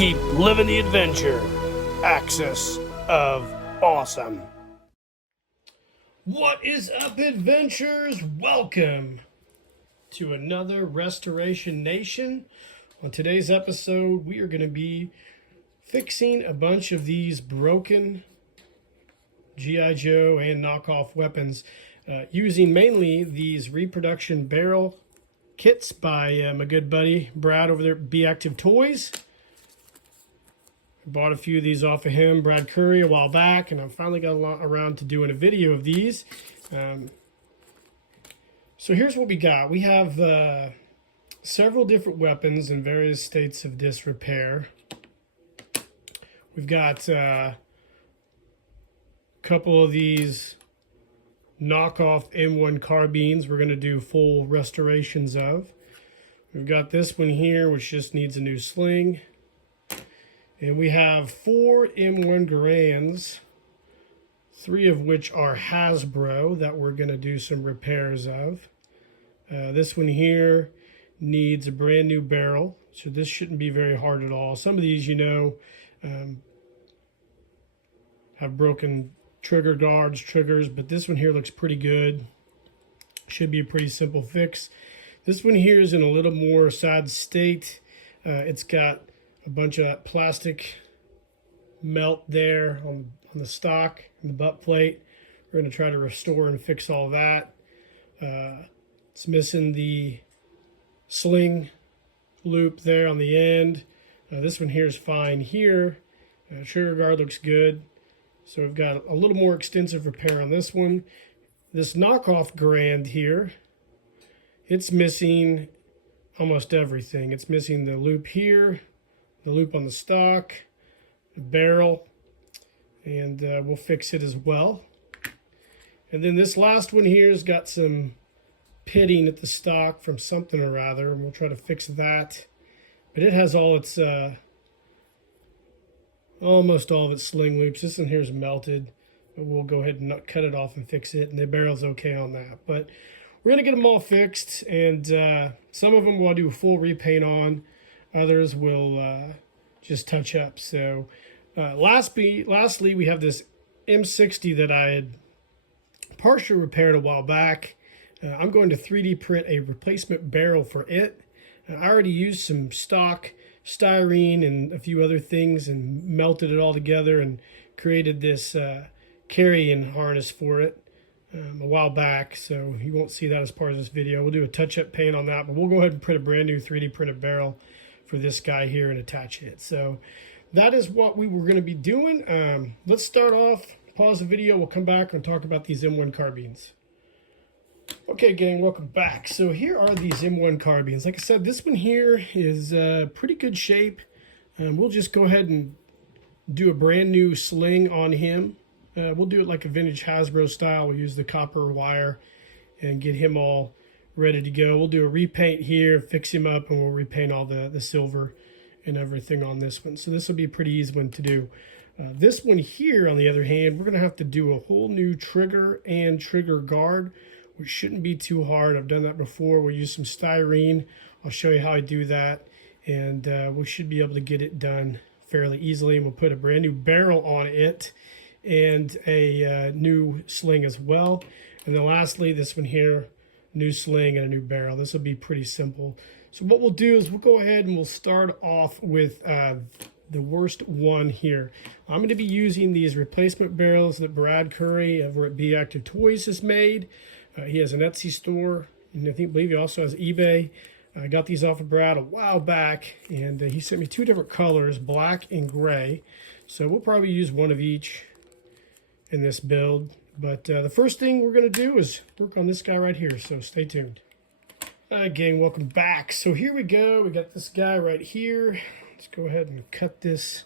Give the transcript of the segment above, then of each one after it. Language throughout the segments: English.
Keep living the adventure. Axis of Awesome. What is up, adventurers? Welcome to another Restoration Nation. On today's episode, we are going to be fixing a bunch of these broken G.I. Joe and knockoff weapons using mainly these reproduction barrel kits by my good buddy Brad over there at Be Active Toys. I bought a few of these off of him, Brad Curry, a while back, and I finally got around to doing a video of these. So here's what we got. We have several different weapons in various states of disrepair. We've got a couple of these knockoff M1 carbines we're going to do full restorations of. We've got this one here, which just needs a new sling. And we have 4 M1 Garands, 3 of which are Hasbro that we're going to do some repairs of. This one here needs a brand new barrel, so this shouldn't be very hard at all. Some of these, you know, have broken trigger guards, triggers, but this one here looks pretty good. Should be a pretty simple fix. This one here is in a little more sad state. It's got a bunch of plastic melt there on the stock and the butt plate. We're going to try to restore and fix all that. It's missing the sling loop there on the end. This one here is fine here. Trigger guard looks good. So we've got a little more extensive repair on this one. This knockoff Garand here, it's missing almost everything. It's missing the loop here, the loop on the stock, the barrel, and we'll fix it as well. And then this last one here has got some pitting at the stock from something or other, and we'll try to fix that. But it has all its, almost all of its sling loops. This one here is melted, but we'll go ahead and cut it off and fix it, and the barrel's okay on that. But we're going to get them all fixed, and some of them we'll do a full repaint on. Others will just touch up. So lastly, we have this M60 that I had partially repaired a while back. I'm going to 3D print a replacement barrel for it. I already used some stock styrene and a few other things and melted it all together and created this carrying harness for it a while back. So you won't see that as part of this video. We'll do a touch-up paint on that, but we'll go ahead and print a brand new 3D printed barrel for this guy here and attach it. So that is what we were going to be doing. Let's start off, pause the video, we'll come back and talk about these M1 carbines. Okay, gang, welcome back. So here are these M1 carbines. Like I said, this one here is pretty good shape. We'll just go ahead and do a brand new sling on him. We'll do it like a vintage Hasbro style. We'll use the copper wire and get him all ready to go. We'll do a repaint here, fix him up, and we'll repaint all the silver and everything on this one. So this will be a pretty easy one to do. This one here, on the other hand, we're going to have to do a whole new trigger and trigger guard, which shouldn't be too hard. I've done that before. We'll use some styrene. I'll show you how I do that, and we should be able to get it done fairly easily. And we'll put a brand new barrel on it and a new sling as well. And then lastly, this one here, new sling and a new barrel. This will be pretty simple. So what we'll do is we'll go ahead and we'll start off with the worst one here. I'm going to be using these replacement barrels that Brad Curry over at Be Active Toys has made. He has an Etsy store, and I believe he also has eBay. I got these off of Brad a while back, and he sent me 2 different colors, black and gray. So we'll probably use one of each in this build. But the first thing we're going to do is work on this guy right here, so stay tuned. Gang, welcome back. So here we go. We got this guy right here. Let's go ahead and cut this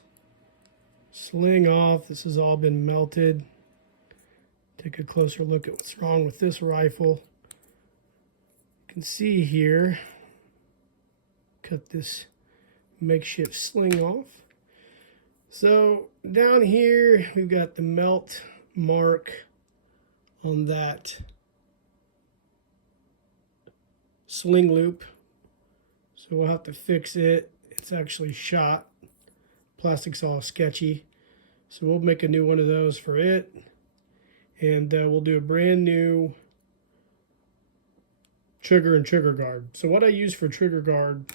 sling off. This has all been melted. Take a closer look at what's wrong with this rifle. You can see here, cut this makeshift sling off. So down here, we've got the melt mark on that sling loop. So we'll have to fix it. It's actually shot. Plastic's all sketchy. So we'll make a new one of those for it. And we'll do a brand new trigger and trigger guard. So what I use for trigger guard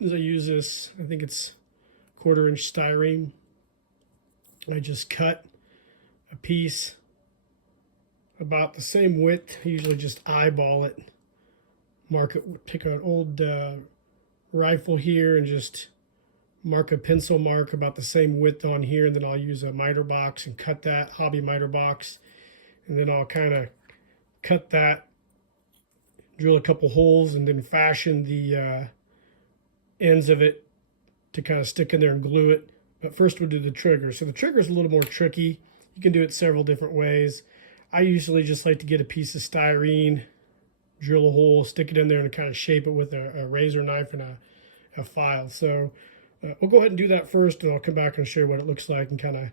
is I use this, I think it's 1/4 inch styrene. I just cut a piece about the same width. I usually just eyeball it, mark it, take an old rifle here and just mark a pencil mark about the same width on here, and then I'll use a miter box and cut that, hobby miter box, and then I'll kind of cut that, drill a couple holes, and then fashion the ends of it to kind of stick in there and glue it. But first we'll do the trigger. So the trigger is a little more tricky. You can do it several different ways. I usually just like to get a piece of styrene, drill a hole, stick it in there, and kind of shape it with a razor knife and a file. So we'll go ahead and do that first, and I'll come back and show you what it looks like and kind of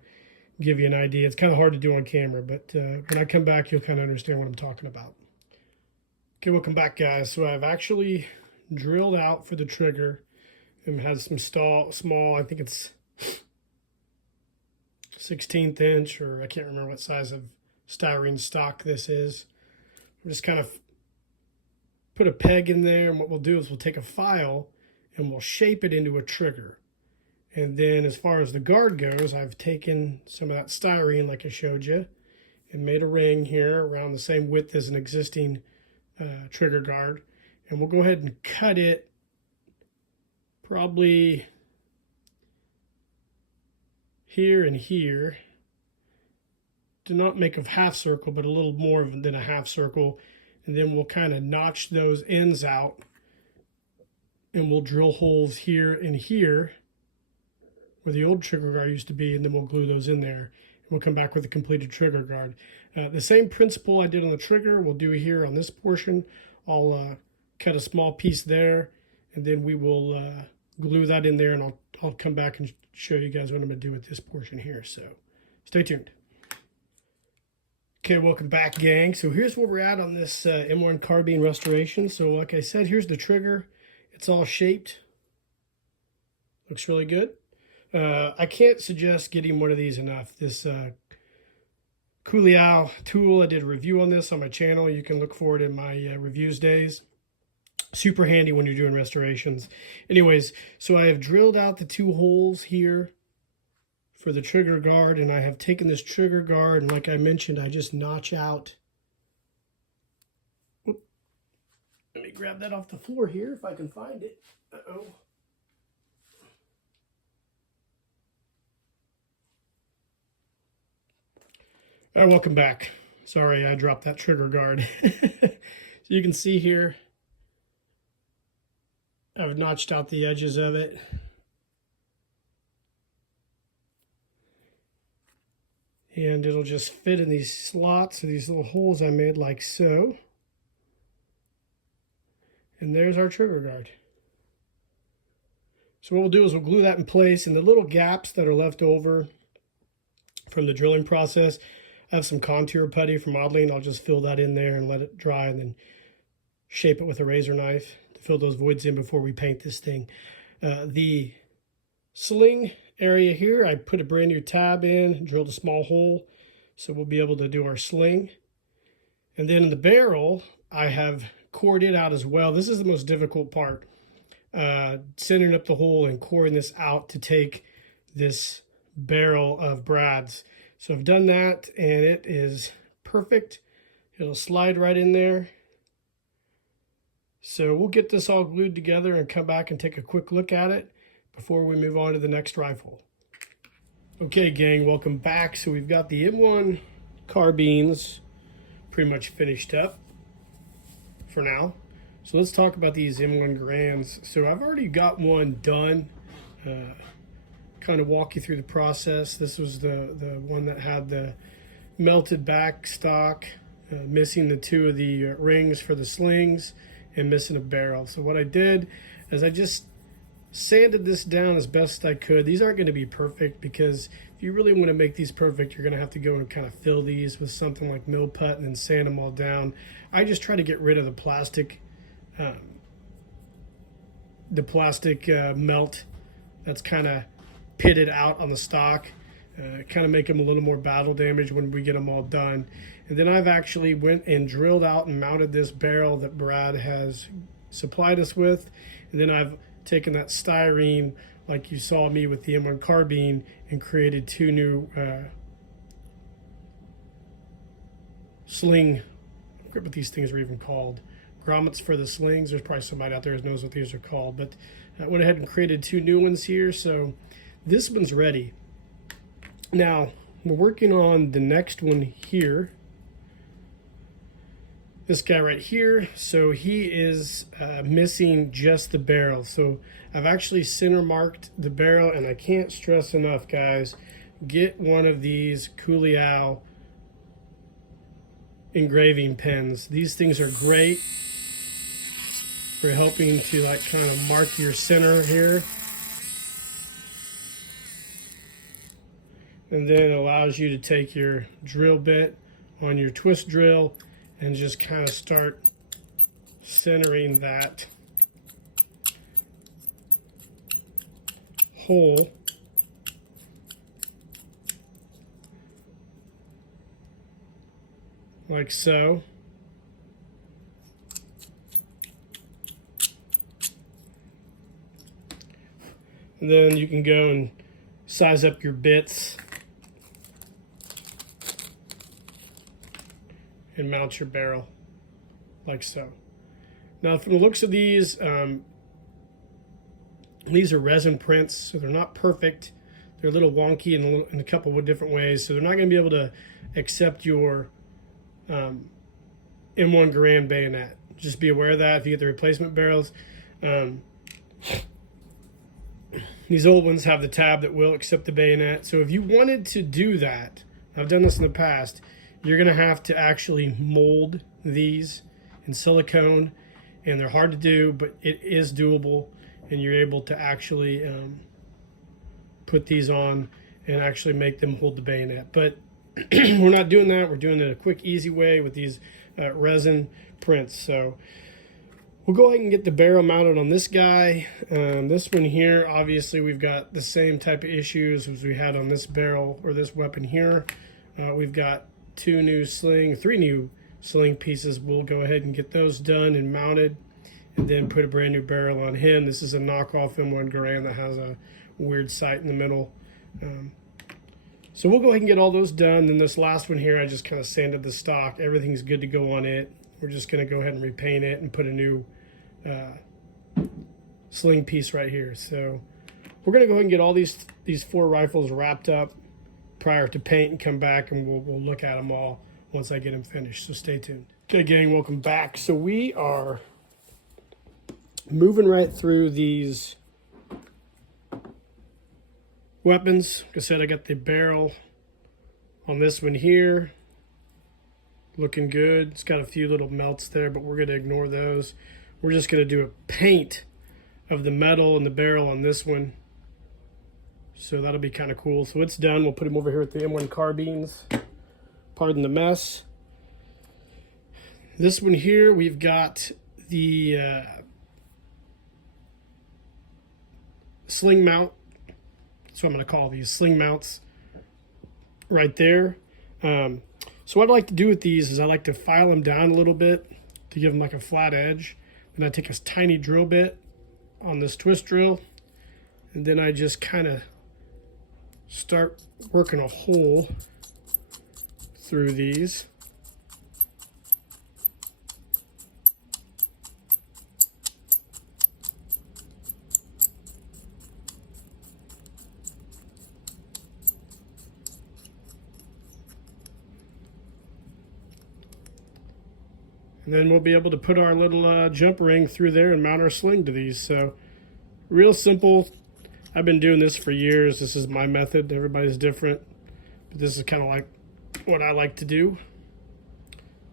give you an idea. It's kind of hard to do on camera, but when I come back, you'll kind of understand what I'm talking about. Okay, welcome back, guys. So I've actually drilled out for the trigger and has some small, I think it's 1/16 inch, or I can't remember what size of styrene stock this is. We'll just kind of put a peg in there, and what we'll do is we'll take a file and we'll shape it into a trigger. And then as far as the guard goes, I've taken some of that styrene like I showed you and made a ring here around the same width as an existing trigger guard. And we'll go ahead and cut it probably here and here. Do not make a half circle, but a little more than a half circle. And then we'll kind of notch those ends out, and we'll drill holes here and here where the old trigger guard used to be, and then we'll glue those in there. And we'll come back with a completed trigger guard. The same principle I did on the trigger, we'll do here on this portion. I'll cut a small piece there, and then we will glue that in there, and I'll come back and show you guys what I'm going to do with this portion here. So stay tuned. Okay, welcome back, gang. So here's where we're at on this M1 carbine restoration. So like I said, here's the trigger. It's all shaped. Looks really good. I can't suggest getting one of these enough. This Kuliao tool, I did a review on this on my channel. You can look for it in my reviews days. Super handy when you're doing restorations. Anyways, so I have drilled out the 2 holes here for the trigger guard, and I have taken this trigger guard, and like I mentioned, I just notch out. Whoop. Let me grab that off the floor here if I can find it. Uh-oh. All right, welcome back. Sorry, I dropped that trigger guard. So you can see here, I've notched out the edges of it. And it'll just fit in these slots, or these little holes I made like so. And there's our trigger guard. So what we'll do is we'll glue that in place, and the little gaps that are left over from the drilling process, I have some contour putty from modeling. I'll just fill that in there and let it dry, and then shape it with a razor knife to fill those voids in before we paint this thing. The sling area here, I put a brand new tab in, drilled a small hole, so we'll be able to do our sling. And then in the barrel, I have cored it out as well. This is the most difficult part, centering up the hole and coring this out to take this barrel of brads. So I've done that, and it is perfect. It'll slide right in there. So we'll get this all glued together and come back and take a quick look at it before we move on to the next rifle. Okay, gang, welcome back. So we've got the M1 carbines pretty much finished up for now. So let's talk about these M1 Garands. So I've already got one done. Kind of walk you through the process. This was the one that had the melted back stock, missing the 2 of the rings for the slings, and missing a barrel. So what I did is I just sanded this down as best I could. These aren't going to be perfect, because if you really want to make these perfect, you're going to have to go and kind of fill these with something like mill put and then sand them all down. I just try to get rid of the plastic melt that's kind of pitted out on the stock, kind of make them a little more battle damage when we get them all done. And then I've actually went and drilled out and mounted this barrel that Brad has supplied us with. And then I've taken that styrene, like you saw me with the M1 carbine, and created two new sling, I forget what these things are even called. Grommets for the slings. There's probably somebody out there who knows what these are called. But I went ahead and created two new ones here. So this one's ready. Now, we're working on the next one here. This guy right here. So he is missing just the barrel. So I've actually center marked the barrel, and I can't stress enough, guys, get one of these Couliao engraving pens. These things are great for helping to like kind of mark your center here. And then it allows you to take your drill bit on your twist drill and just kind of start centering that hole. Like so. And then you can go and size up your bits and mount your barrel like so. Now from the looks of these are resin prints, so they're not perfect. They're a little wonky in a couple of different ways, so they're not going to be able to accept your M1 Garand bayonet. Just be aware of that if you get the replacement barrels. These old ones have the tab that will accept the bayonet. So if you wanted to do that, I've done this in the past, you're going to have to actually mold these in silicone, and they're hard to do, but it is doable, and you're able to actually put these on and actually make them hold the bayonet. But we're not doing that. We're doing it a quick, easy way with these resin prints. So we'll go ahead and get the barrel mounted on this guy. This one here, obviously we've got the same type of issues as we had on this barrel or this weapon here. We've got three new sling pieces. We'll go ahead and get those done and mounted, and then put a brand new barrel on him. This is a knockoff M1 Garand that has a weird sight in the middle. So we'll go ahead and get all those done. Then this last one here, I just kind of sanded the stock. Everything's good to go on it. We're just going to go ahead and repaint it and put a new sling piece right here. So we're going to go ahead and get all these four rifles wrapped up prior to paint, and come back and we'll look at them all once I get them finished. So stay tuned. Okay, gang, welcome back. So we are moving right through these weapons. Like I said, I got the barrel on this one here. Looking good. It's got a few little melts there, but we're going to ignore those. We're just going to do a paint of the metal and the barrel on this one. So that'll be kind of cool. So it's done. We'll put them over here with the M1 carbines. Pardon the mess. This one here, we've got the sling mount. That's what I'm going to call these, sling mounts right there. So what I like to do with these is I like to file them down a little bit to give them like a flat edge. And I take a tiny drill bit on this twist drill, and then I just kind of start working a hole through these. And then we'll be able to put our little jump ring through there and mount our sling to these. So real simple. I've been doing this for years. This is my method. Everybody's different. But this is kind of like what I like to do.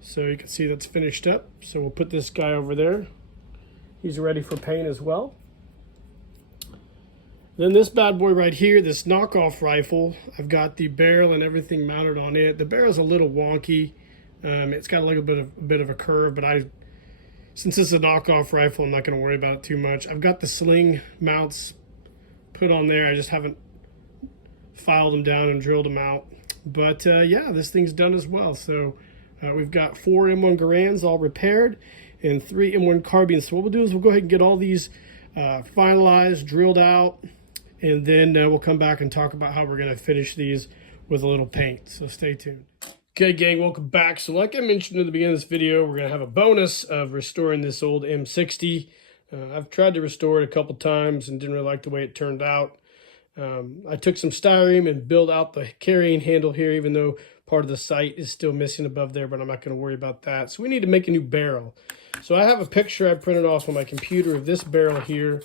So you can see that's finished up. So we'll put this guy over there. He's ready for paint as well. Then this bad boy right here, this knockoff rifle, I've got the barrel and everything mounted on it. The barrel's a little wonky. It's got a little bit of a curve, but since it's a knockoff rifle, I'm not going to worry about it too much. I've got the sling mounts put on there. I just haven't filed them down and drilled them out. But yeah, this thing's done as well. So we've got 4 M1 Garands all repaired and 3 M1 carbines. So what we'll do is we'll go ahead and get all these finalized, drilled out, and then we'll come back and talk about how we're going to finish these with a little paint. So stay tuned. Okay, gang, welcome back. So like I mentioned at the beginning of this video, we're going to have a bonus of restoring this old M60. I've tried to restore it a couple times and didn't really like the way it turned out. I took some styrene and built out the carrying handle here, even though part of the sight is still missing above there, but I'm not going to worry about that. So we need to make a new barrel. So I have a picture I printed off on my computer of this barrel here.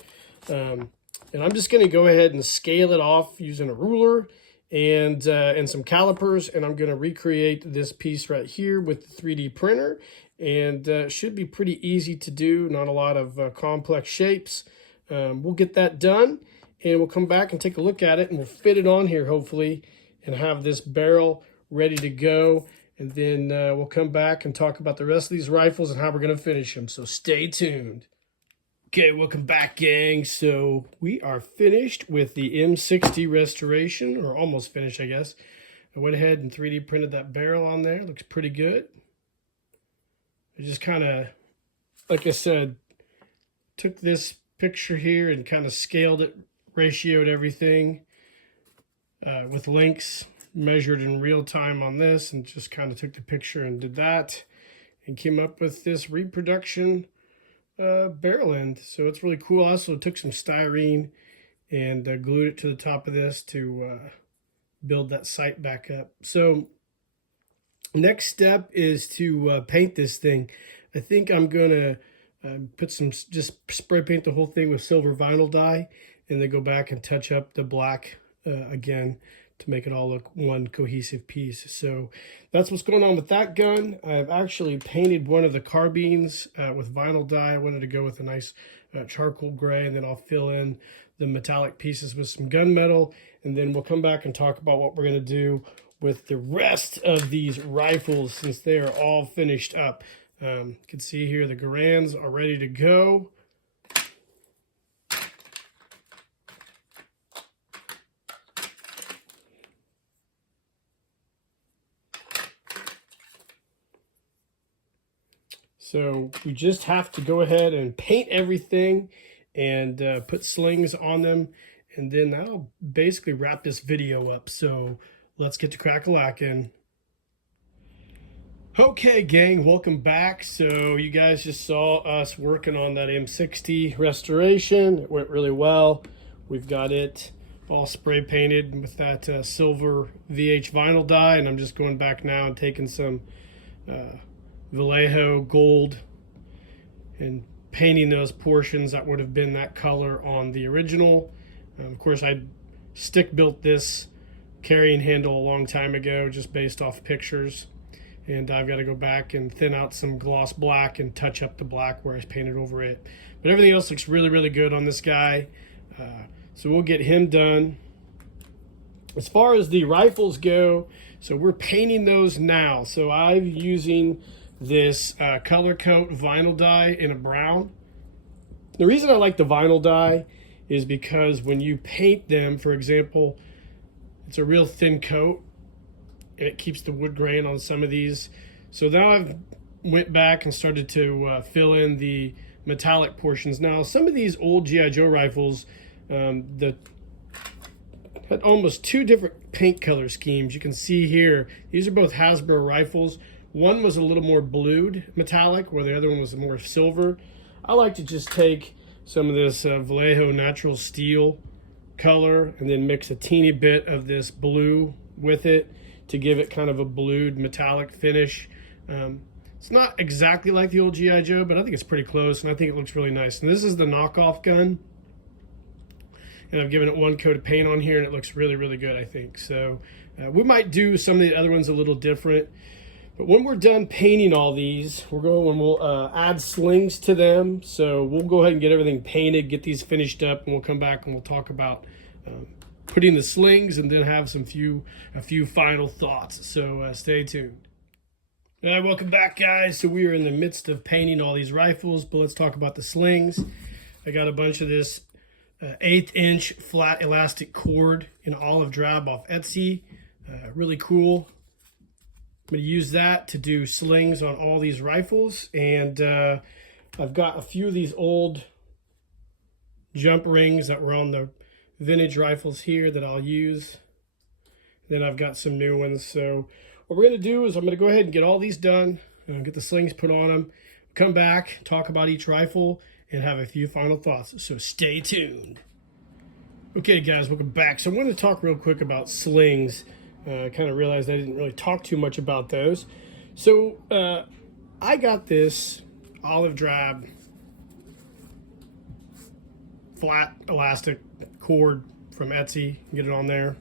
And I'm just going to go ahead and scale it off using a ruler and some calipers. And I'm going to recreate this piece right here with the 3D printer. And it should be pretty easy to do, not a lot of complex shapes. We'll get that done. And we'll come back and take a look at it, and we'll fit it on here, hopefully, and have this barrel ready to go. And then we'll come back and talk about the rest of these rifles and how we're going to finish them. So stay tuned. Okay, welcome back, gang. So we are finished with the M60 restoration, or almost finished, I guess. I went ahead and 3D printed that barrel on there. Looks pretty good. I just kind of, like I said, took this picture here and kind of scaled it, ratioed everything with links, measured in real time on this, and just kind of took the picture and did that and came up with this reproduction barrel end. So it's really cool. I also took some styrene and glued it to the top of this to build that sight back up. So next step is to paint this thing. I think I'm gonna put some, just spray paint the whole thing with silver vinyl dye, and then go back and touch up the black again to make it all look one cohesive piece. So that's what's going on with that gun. I've actually painted one of the carbines with vinyl dye. I wanted to go with a nice charcoal gray, and then I'll fill in the metallic pieces with some gunmetal, and then we'll come back and talk about what we're going to do with the rest of these rifles since they are all finished up. You can see here the Garands are ready to go. So we just have to go ahead and paint everything and put slings on them, and then that'll basically wrap this video up. So let's get to crack-a-lackin'. Okay, gang, welcome back. So you guys just saw us working on that M60 restoration. It went really well. We've got it all spray painted with that silver VH vinyl dye, and I'm just going back now and taking some Vallejo gold and painting those portions that would have been that color on the original. Of course, I stick built this carrying handle a long time ago just based off pictures, and I've got to go back and thin out some gloss black and touch up the black where I painted over it. But everything else looks really, really good on this guy. So we'll get him done. As far as the rifles go, so we're painting those now. So I'm using this color coat vinyl dye in a brown. The reason I like the vinyl dye is because when you paint them, for example, it's a real thin coat and it keeps the wood grain on some of these. So now I've went back and started to fill in the metallic portions. Now some of these old G.I. Joe rifles that had almost 2 different paint color schemes. You can see here, these are both Hasbro rifles. One was a little more blued metallic, where the other one was more silver. I like to just take some of this Vallejo natural steel color and then mix a teeny bit of this blue with it to give it kind of a blued metallic finish. It's not exactly like the old G.I. Joe, but I think it's pretty close, and I think it looks really nice. And this is the knockoff gun, and I've given it 1 coat of paint on here, and it looks really, really good, I think. So we might do some of the other ones a little different. But when we're done painting all these, we'll add slings to them. So we'll go ahead and get everything painted, get these finished up, and we'll come back and we'll talk about putting the slings, and then have a few final thoughts. So stay tuned. All right, welcome back, guys. So we are in the midst of painting all these rifles, but let's talk about the slings. I got a bunch of this 1/8 inch flat elastic cord in olive drab off Etsy. Really cool. I'm going to use that to do slings on all these rifles. And I've got a few of these old jump rings that were on the vintage rifles here that I'll use. Then I've got some new ones. So what we're going to do is I'm going to go ahead and get all these done, get the slings put on them, come back, talk about each rifle, and have a few final thoughts. So stay tuned. Okay, guys, welcome back. So I wanted to talk real quick about slings. I kind of realized I didn't really talk too much about those. So I got this olive drab flat elastic cord from Etsy. Get it on there.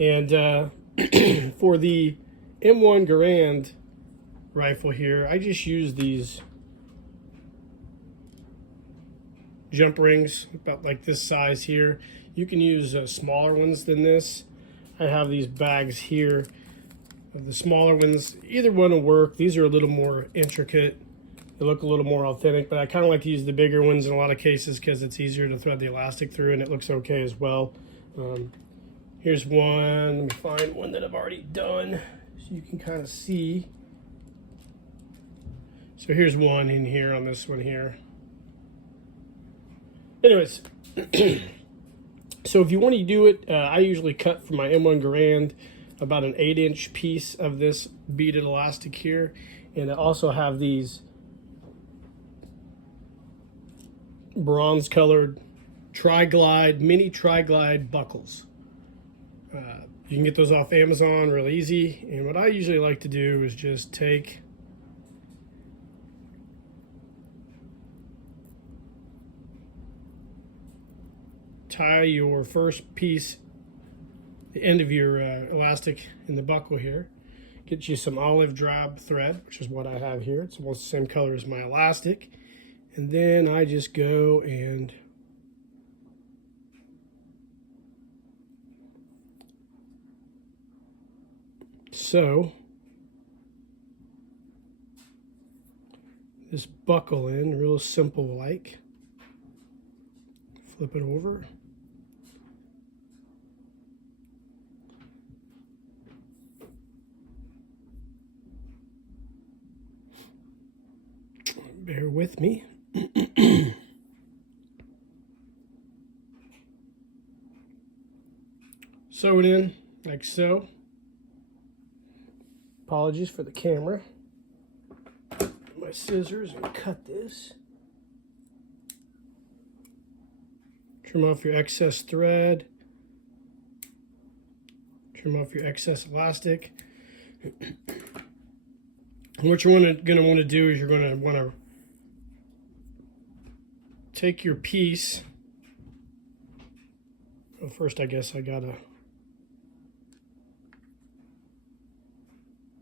And for the M1 Garand rifle here, I just use these jump rings about like this size here. You can use smaller ones than this. I have these bags here of the smaller ones. Either one will work. These are a little more intricate. They look a little more authentic, but I kind of like to use the bigger ones in a lot of cases because it's easier to thread the elastic through and it looks okay as well. Here's one. Let me find one that I've already done so you can kind of see. So here's one in here on this one here. Anyways, so if you want to do it, I usually cut for my M1 Garand about an 8-inch piece of this beaded elastic here. And I also have these bronze colored mini tri-glide buckles. You can get those off Amazon real easy. And what I usually like to do is just tie your first piece, the end of your elastic in the buckle here. Get you some olive drab thread, which is what I have here. It's almost the same color as my elastic. And then I just go and sew this buckle in real simple like. Flip it over. Bear with me. Sew it in like so. Apologies for the camera. Get my scissors and cut this. Trim off your excess thread. Trim off your excess elastic. And what you're going to want to do is you're going to want to take your piece. Well, first I guess I gotta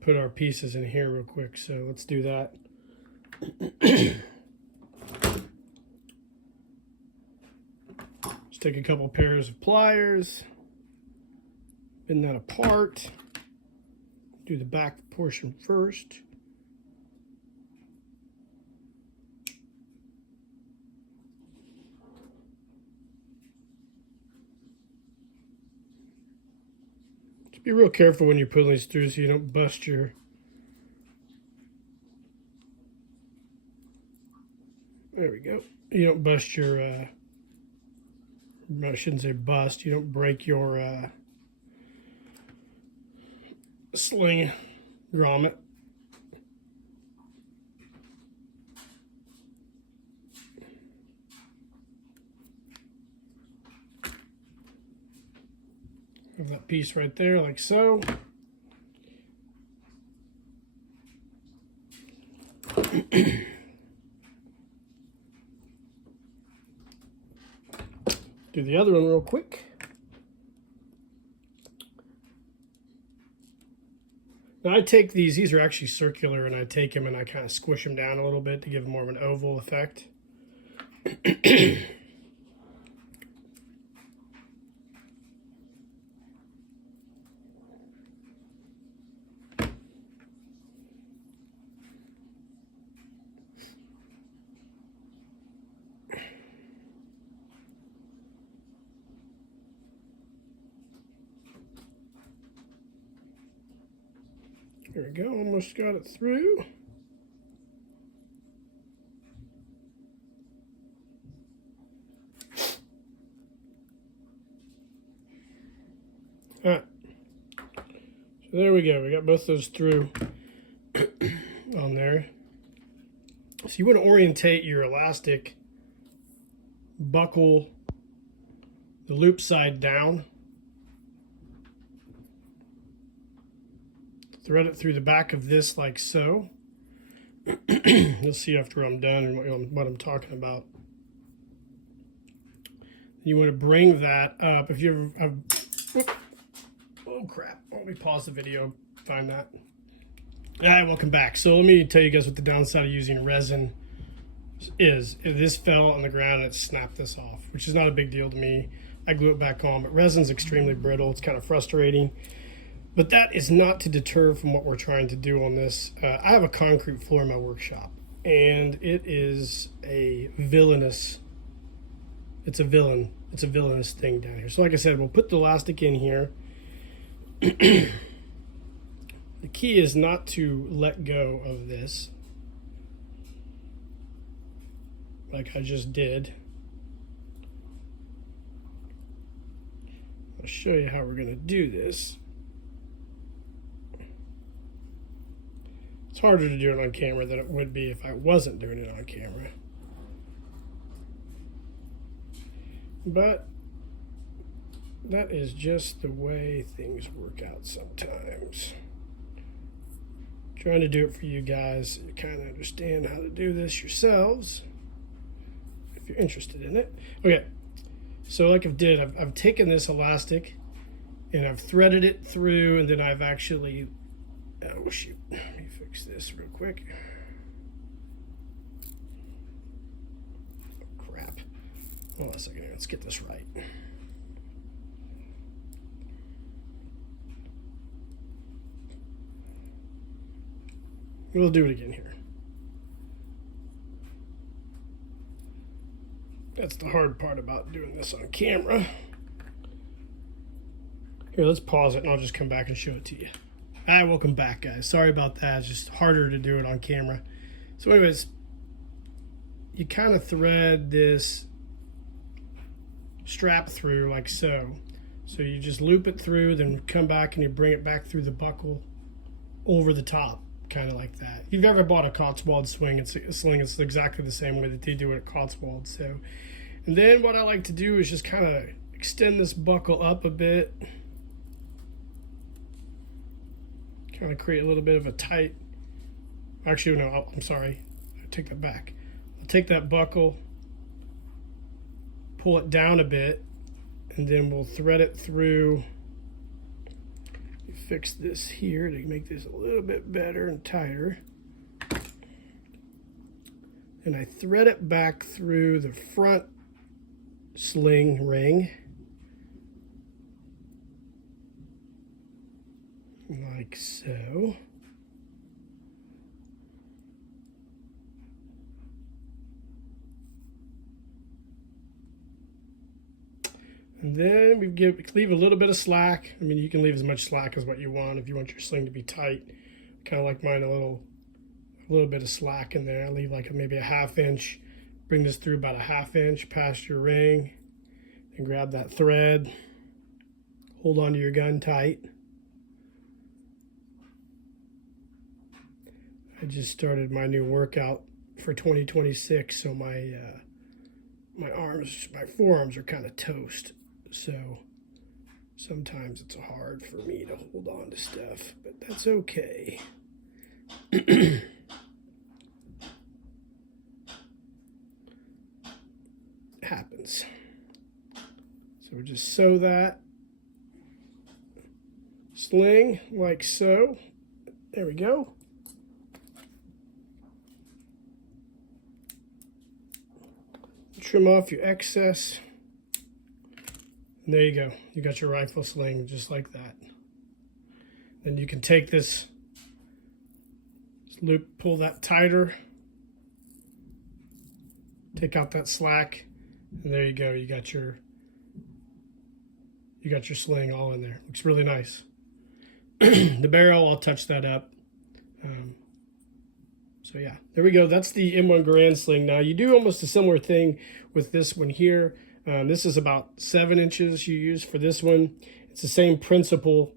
put our pieces in here real quick, so let's do that. Just take a couple pairs of pliers, bend that apart, do the back portion first. Be real careful when you're putting these through so you don't bust your there we go. You don't bust your I shouldn't say bust, you don't break your sling grommet. Have that piece right there, like so. Do the other one real quick. Now I take these are actually circular, and I take them and I kind of squish them down a little bit to give them more of an oval effect. we go, almost got it through. All right, so there we go. We got both those through on there. So you want to orientate your elastic buckle the loop side down. Thread it through the back of this like so. You'll see after I'm done and what I'm talking about. You want to bring that up. If you ever, oh crap, let me pause the video, find that. All right, welcome back. So let me tell you guys what the downside of using resin is. If this fell on the ground and it snapped this off, which is not a big deal to me. I glue it back on, but resin's extremely brittle. It's kind of frustrating. But that is not to deter from what we're trying to do on this. I have a concrete floor in my workshop, and it is a villainous, it's a villainous thing down here. So like I said, we'll put the elastic in here. The key is not to let go of this, like I just did. I'll show you how we're going to do this. It's harder to do it on camera than it would be if I wasn't doing it on camera. But that is just the way things work out sometimes. Trying to do it for you guys. You kind of understand how to do this yourselves if you're interested in it. Okay, so like I've taken this elastic and I've threaded it through, and then I've actually, oh shoot, let me fix this real quick. Oh, crap. Hold on a second here, let's get this right. We'll do it again here. That's the hard part about doing this on camera. Here, let's pause it and I'll just come back and show it to you. All right, welcome back, guys. Sorry about that. It's just harder to do it on camera. So anyways, you kind of thread this strap through like so. So you just loop it through, then come back and you bring it back through the buckle over the top, kind of like that. If you've ever bought a Cotswold sling, it's exactly the same way that they do it at Cotswold. So, and then what I like to do is just kind of extend this buckle up a bit. Kind of create a little bit of a tight, actually no, I'm sorry, I take that back. I'll take that buckle, pull it down a bit, and then we'll thread it through. Fix this here to make this a little bit better and tighter. And I thread it back through the front sling ring. Like so. And then we leave a little bit of slack. I mean, you can leave as much slack as what you want if you want your sling to be tight. Kind of like mine, a little bit of slack in there. I leave like maybe a ½ inch. Bring this through about a ½ inch past your ring. And grab that thread. Hold onto your gun tight. I just started my new workout for 2026, so my forearms are kind of toast. So sometimes it's hard for me to hold on to stuff, but that's okay. It happens. So we just sew that sling like so. There we go. Trim off your excess. And there you go. You got your rifle sling just like that. Then you can take this loop, pull that tighter, take out that slack, and there you go. You got your sling all in there. Looks really nice. The barrel, I'll touch that up So yeah, there we go. That's the M1 Garand sling. Now you do almost a similar thing with this one here. This is about 7 inches you use for this one. It's the same principle,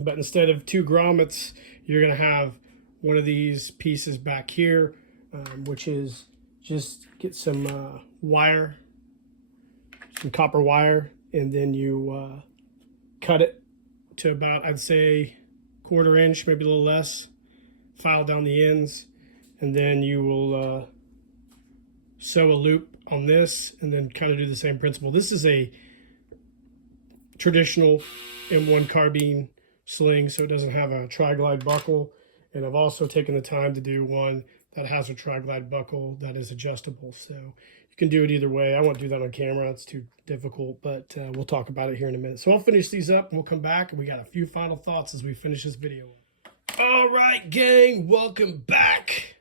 but instead of 2 grommets, you're going to have one of these pieces back here, which is just get some wire, some copper wire, and then you cut it to about, I'd say, 1/4 inch, maybe a little less. File down the ends, and then you will sew a loop on this, and then kind of do the same principle. This is a traditional M1 carbine sling, so it doesn't have a tri-glide buckle. And I've also taken the time to do one that has a tri-glide buckle that is adjustable. So you can do it either way. I won't do that on camera. It's too difficult, but we'll talk about it here in a minute. So I'll finish these up and we'll come back, and we got a few final thoughts as we finish this video. All right, gang, welcome back.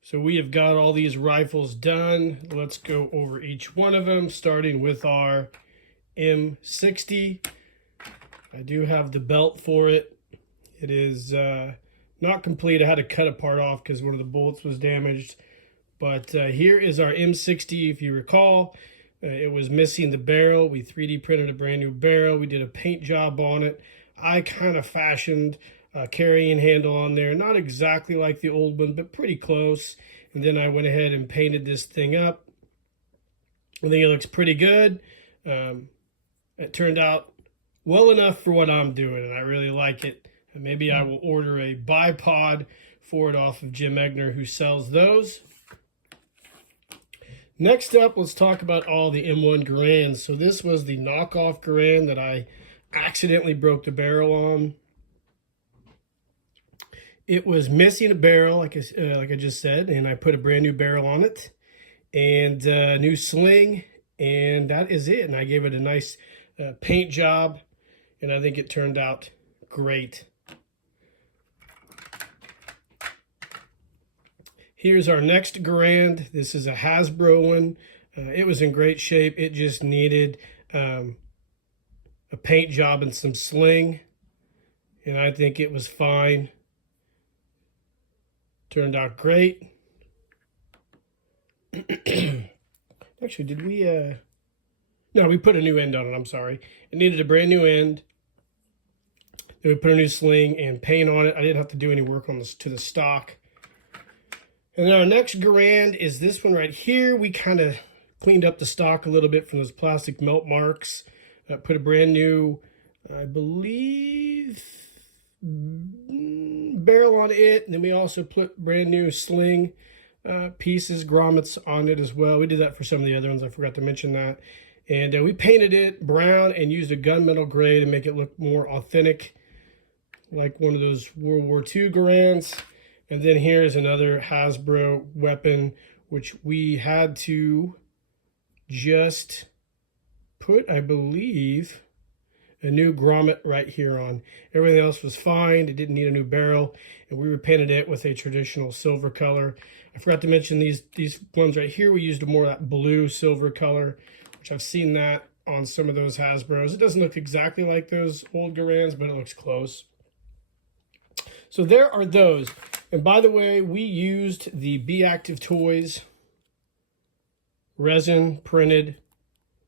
So we have got all these rifles done. Let's go over each one of them, starting with our M60. I do have the belt for it. It is not complete. I had to cut a part off because one of the bullets was damaged. But here is our M60. If you recall, it was missing the barrel. We 3D printed a brand new barrel. We did a paint job on it. I kind of fashioned a carrying handle on there. Not exactly like the old one, but pretty close. And then I went ahead and painted this thing up. I think it looks pretty good. It turned out well enough for what I'm doing, and I really like it. And maybe I will order a bipod for it off of Jim Egner, who sells those. Next up, let's talk about all the M1 Garands. So this was the knockoff Garand that I accidentally broke the barrel on. It was missing a barrel, like I just said, and I put a brand new barrel on it and a new sling, and that is it. And I gave it a nice paint job, and I think it turned out great. Here's our next Garand. This is a Hasbro one. It was in great shape. It just needed a paint job and some sling, and I think it was fine. Turned out great. Actually, did we... No, we put a new end on it, I'm sorry. It needed a brand new end. Then we put a new sling and paint on it. I didn't have to do any work on this to the stock. And then our next Garand is this one right here. We kind of cleaned up the stock a little bit from those plastic melt marks. Put a brand new, I believe, barrel on it. And then we also put brand new sling pieces, grommets on it as well. We did that for some of the other ones. I forgot to mention that. And we painted it brown and used a gunmetal gray to make it look more authentic, like one of those World War II Garands. And then here's another Hasbro weapon, which we had to just put, I believe, a new grommet right here on. Everything else was fine. It didn't need a new barrel, and we repainted it with a traditional silver color. I forgot to mention these ones right here. We used a more that blue silver color, which I've seen that on some of those Hasbros. It doesn't look exactly like those old Garands, but it looks close. So there are those. And by the way, we used the Be Active Toys resin printed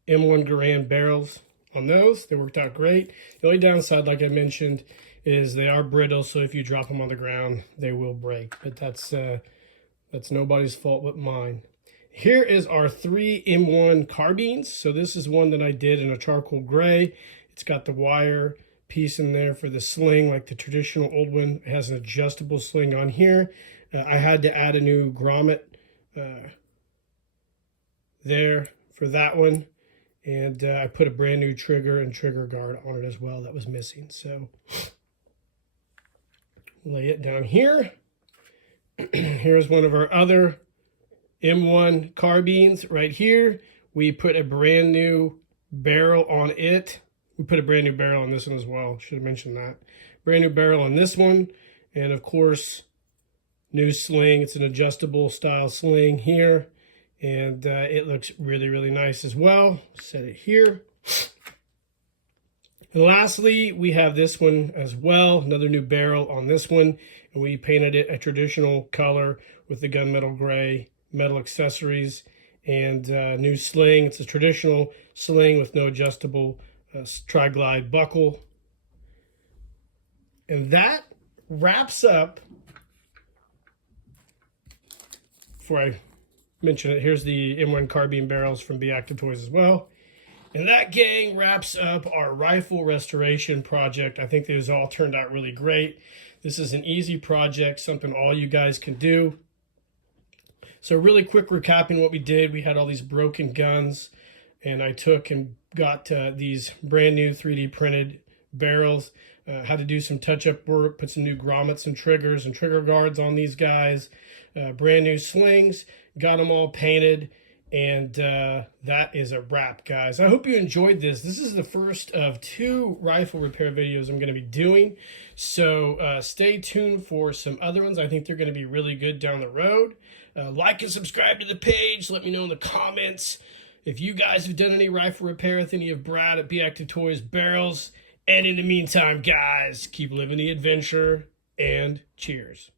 M1 Garand barrels on those. They worked out great. The only downside, like I mentioned, is they are brittle, so if you drop them on the ground, they will break. But that's nobody's fault but mine. Here is our 3 M1 carbines. So this is one that I did in a charcoal gray. It's got the wire piece in there for the sling, like the traditional old one. It has an adjustable sling on here. I had to add a new grommet there for that one. And I put a brand new trigger and trigger guard on it as well that was missing. So lay it down here. Here's one of our other M1 carbines right here. We put a brand new barrel on it. We put a brand new barrel on this one as well. Should have mentioned that. Brand new barrel on this one. And of course, new sling. It's an adjustable style sling here. And it looks really, really nice as well. Set it here. And lastly, we have this one as well. Another new barrel on this one. and we painted it a traditional color with the gunmetal gray metal accessories and new sling. It's a traditional sling with no adjustable tri-glide buckle. And that wraps up, before I mention it, here's the M1 carbine barrels from Be Active Toys as well. And that, gang, wraps up our rifle restoration project. I think these all turned out really great. This is an easy project, something all you guys can do. So really quick recapping what we did. We had all these broken guns, and I took and got these brand new 3D printed barrels. Had to do some touch-up work, put some new grommets and triggers and trigger guards on these guys. Brand new slings, got them all painted. And that is a wrap, guys. I hope you enjoyed this. This is the first of 2 rifle repair videos I'm going to be doing. So stay tuned for some other ones. I think they're going to be really good down the road. Like and subscribe to the page. Let me know in the comments if you guys have done any rifle repair with any of Brad at Be Active Toys barrels. And in the meantime, guys, keep living the adventure, and cheers.